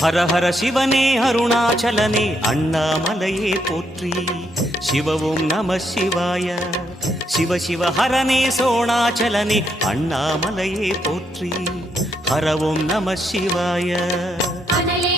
ஹர ஹர சிவனே அருணாச்சலனே அண்ணாமலையே போற்றி. சிவ ஓம் நம சிவாய. சிவ சிவ ஹரனே சோணாச்சலனே அண்ணாமலையே போற்றி. ஹர ஓம் நம சிவாய. அனலே